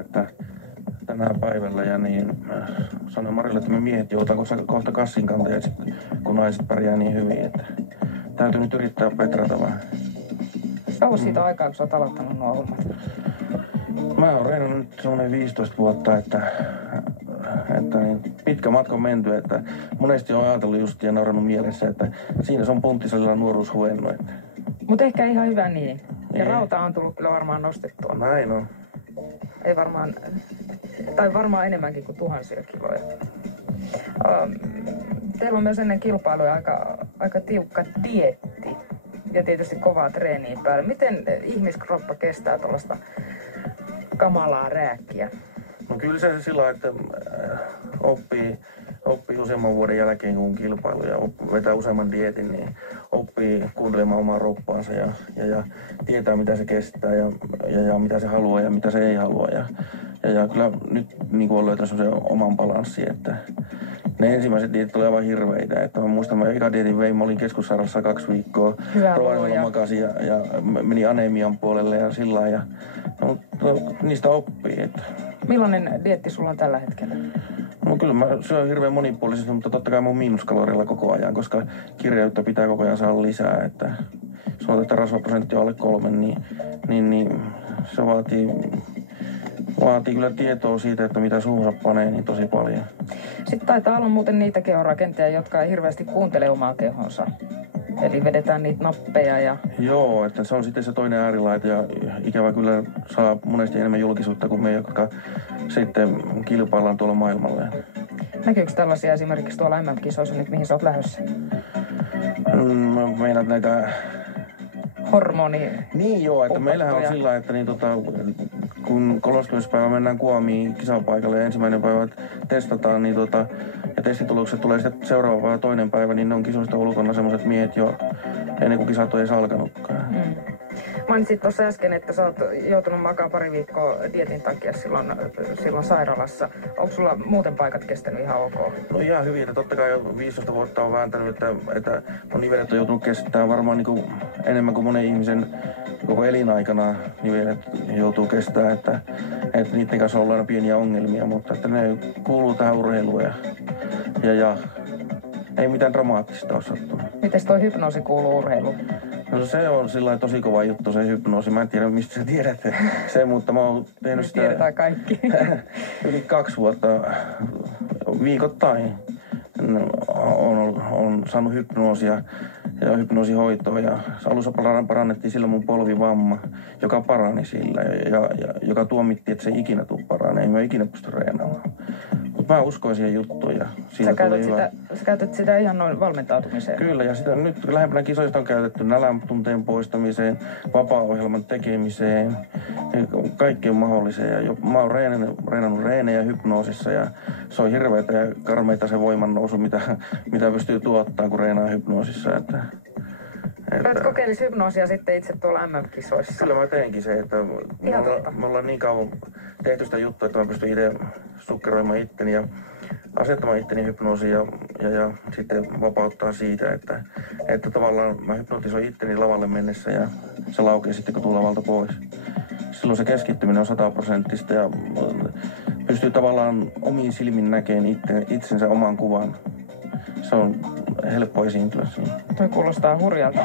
että tänä päivällä ja niin sanoin Marille, että me miehet joutaa kohta kassinkantajat, kun naiset pärjää niin hyvin, että täytyy nyt yrittää petrata vähän. Kauan siitä aikaa, kun sä oot aloittanut nuo hommat? Mä oon reenannut nyt semmoinen 15 vuotta, että niin pitkä matka on menty, että monesti on ajatellut just ja naurannut mielessä, että siinä se on punttisalilla nuoruus huvennut. Että... Mutta ehkä ihan hyvä niin. Ja rauta on tullut kyllä varmaan nostettua. Näin on. Ei varmaan, tai varmaan enemmänkin kuin tuhansia kiloja. Teillä on myös ennen kilpailuja aika tiukka dieetti ja tietysti kovaa treeniä päälle. Miten ihmiskroppa kestää tuollaista kamalaa rääkkiä? No kyllä se sillä lailla, että oppii useamman vuoden jälkeen kun kilpailu ja vetää useamman dieetin, niin oppii kuuntelemaan omaa roppaansa ja tietää mitä se kestää ja mitä se haluaa ja mitä se ei halua. Ja kyllä nyt niin kuin on löytänyt semmoisen oman balanssin, että ne ensimmäiset dietit oli aivan hirveitä. Että mä muistan, mä eka dietin vein, mä olin keskussairaalassa 2 viikkoa. Rovaniemellä makasin ja meni anemian puolelle ja sillä lailla. No, niistä oppii. Että. Millainen dieetti sulla on tällä hetkellä? No kyllä mä syön hirveän monipuolisesti, mutta totta kai mä oon miinuskaloreilla koko ajan, koska kirjeyttä pitää koko ajan saada lisää. Että sanotaan, että rasvaprosentti on alle 3, niin se vaatii kyllä tietoa siitä, että mitä suuhunsa panee, niin tosi paljon. Sitten taitaa olla muuten niitä kehonrakentajia, jotka ei hirveästi kuuntele omaa kehonsa. Eli vedetään niitä nappeja ja... Joo, että se on sitten se toinen äärilaita ja ikävä kyllä saa monesti enemmän julkisuutta kuin me, jotka sitten kilpaillaan tuolla maailmalla. Näkyykö tällaisia esimerkiksi tuolla MM-kisoissa nyt, mihin sä oot lähdössä? Meinaat näitä... Hormoni... Niin joo, että meillähän on sillä lailla, että niin, kun 30. päivä mennään Kuomiin kisapaikalle ja ensimmäinen päivä testataan, niin ja testitulokset tulee sitten seuraava päivä toinen päivä, niin ne on kisoista ulkona semmoiset miehet jo ennen kuin kisat on edes alkanutkaan. Mainitsit tuossa äsken, että sä oot joutunut makaa pari viikkoa dietin takia silloin sairaalassa. Onko sulla muuten paikat kestänyt ihan ok? No ihan hyvin, että totta kai jo 15 vuotta on vääntänyt, että on nivelet on joutunut kestämään varmaan niin kuin enemmän kuin monen ihmisen koko elinaikana nivelet joutuu kestämään, että niiden kanssa on aina pieniä ongelmia, mutta että ne kuuluu tähän urheiluun ja ei mitään dramaattista ole sattunut. Mites toi hypnoosi kuuluu urheiluun? No se on sillä tosi kova juttu se hypnoosi. Mä en tiedä mistä sä tiedät se, mutta mä oon tehnyt sitä... Tiedetään kaikki. Yli 2 vuotta viikoittain on saanut hypnoosia ja hypnoosihoitoa ja alussa parannettiin sillä mun polvivamma, joka parani sillä ja joka tuomittiin, että se ei ikinä tule paranee. Ei mä ikinä pysty reenaamaan. Mutta mä uskoin siihen juttuun ja siitä tuli hyvä. Sä käytät sitä ihan noin valmentautumiseen? Kyllä, ja sitä nyt lähempänä kisoista on käytetty nälän tunteen poistamiseen, vapaa-ohjelman tekemiseen, kaikkeen mahdolliseen. Ja mä oon reenannut reenejä hypnoosissa ja se on hirveätä ja karmeita se voiman nousu, mitä pystyy tuottamaan, kun reenaa hypnoosissa. Olet kokeilisi hypnoosia sitten itse tuolla MM-kisoissa? Kyllä mä teinkin se, että me ollaan niin kauan tehty sitä juttua, että mä pystyn itse sukkeroimaan itteni ja asettamaan itteni hypnoosiin ja sitten vapauttaa siitä, että tavallaan mä hypnotisoin itteni lavalle mennessä ja se laukee sitten kun tulee lavalta pois. Silloin se keskittyminen on 100% ja pystyy tavallaan omiin silmin näkemään itsensä oman kuvan. Se on helppo esiintyä siinä. Toi kuulostaa hurjalta.